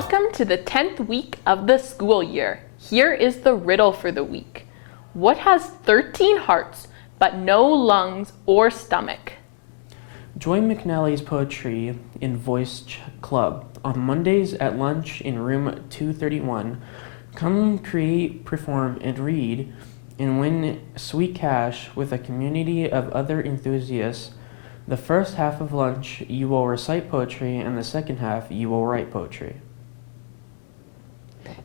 Welcome to the 10th week of the school year. Here is the riddle for the week. What has 13 hearts but no lungs or stomach? Join McNally's Poetry in Voice Club on Mondays at lunch in room 231. Come create, perform, and read, and win sweet cash with a community of other enthusiasts. The first half of lunch, you will recite poetry, and the second half, you will write poetry.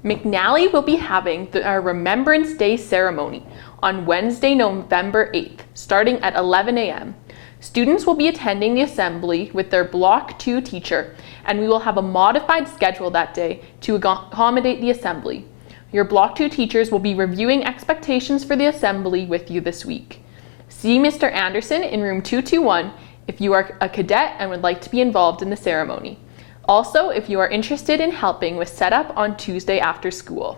McNally will be having our Remembrance Day ceremony on Wednesday, November 8th, starting at 11 a.m. Students will be attending the assembly with their Block 2 teacher, and we will have a modified schedule that day to accommodate the assembly. Your Block 2 teachers will be reviewing expectations for the assembly with you this week. See Mr. Anderson in room 221 if you are a cadet and would like to be involved in the ceremony. Also, if you are interested in helping with setup on Tuesday after school.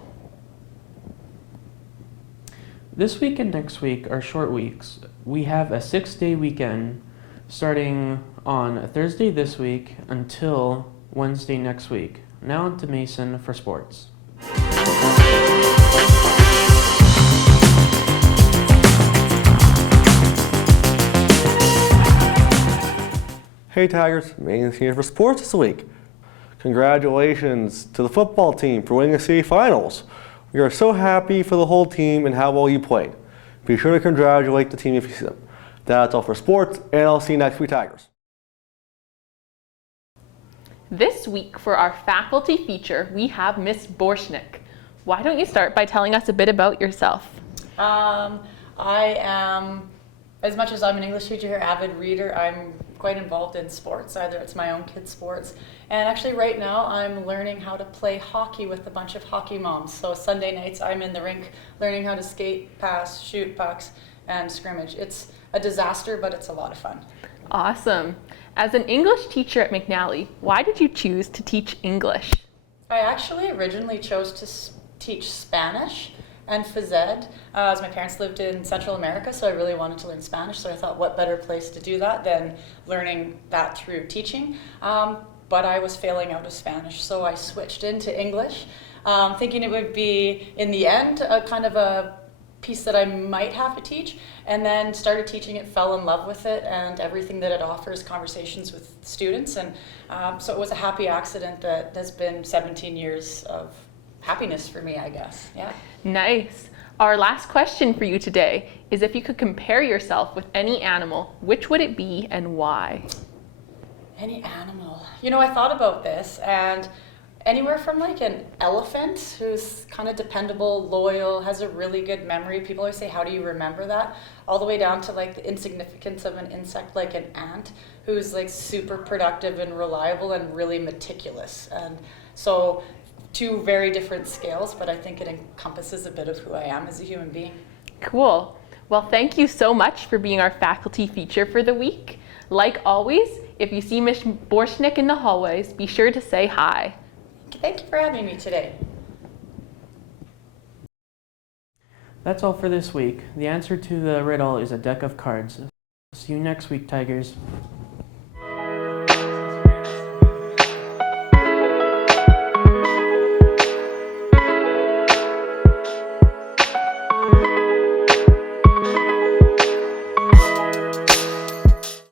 This week and next week are short weeks. We have a 6-day weekend starting on Thursday this week until Wednesday next week. Now on to Mason for sports. Hey Tigers, Mason's here for sports this week. Congratulations to the football team for winning the city finals. We are so happy for the whole team and how well you played. Be sure to congratulate the team if you see them. That's all for sports, and I'll see you next week, Tigers. This week for our faculty feature, we have Miss Borshnick. Why don't you start by telling us a bit about yourself? I am, as much as I'm an English teacher, avid reader, I'm quite involved in sports. Either it's my own kids' sports, and actually right now I'm learning how to play hockey with a bunch of hockey moms. So Sunday nights I'm in the rink learning how to skate, pass, shoot pucks, and scrimmage. It's a disaster, but it's a lot of fun. Awesome. As an English teacher at McNally, why did you choose to teach English? I actually originally chose to teach Spanish and phys ed, as my parents lived in Central America, so I really wanted to learn Spanish, so I thought what better place to do that than learning that through teaching. But I was failing out of Spanish, so I switched into English, thinking it would be, in the end, a kind of a piece that I might have to teach, and then started teaching it, fell in love with it, and everything that it offers, conversations with students, and so it was a happy accident that has been 17 years of happiness for me, I guess. Yeah. Nice. Our last question for you today is if you could compare yourself with any animal, which would it be and why? Any animal. You know, I thought about this, and anywhere from like an elephant who's kind of dependable, loyal, has a really good memory. People always say, how do you remember that? All the way down to like the insignificance of an insect like an ant who's like super productive and reliable and really meticulous. And so two very different scales, but I think it encompasses a bit of who I am as a human being. Cool. Well, thank you so much for being our faculty feature for the week. Like always, if you see Ms. Borshnick in the hallways, be sure to say hi. Thank you for having me today. That's all for this week. The answer to the riddle is a deck of cards. See you next week, Tigers.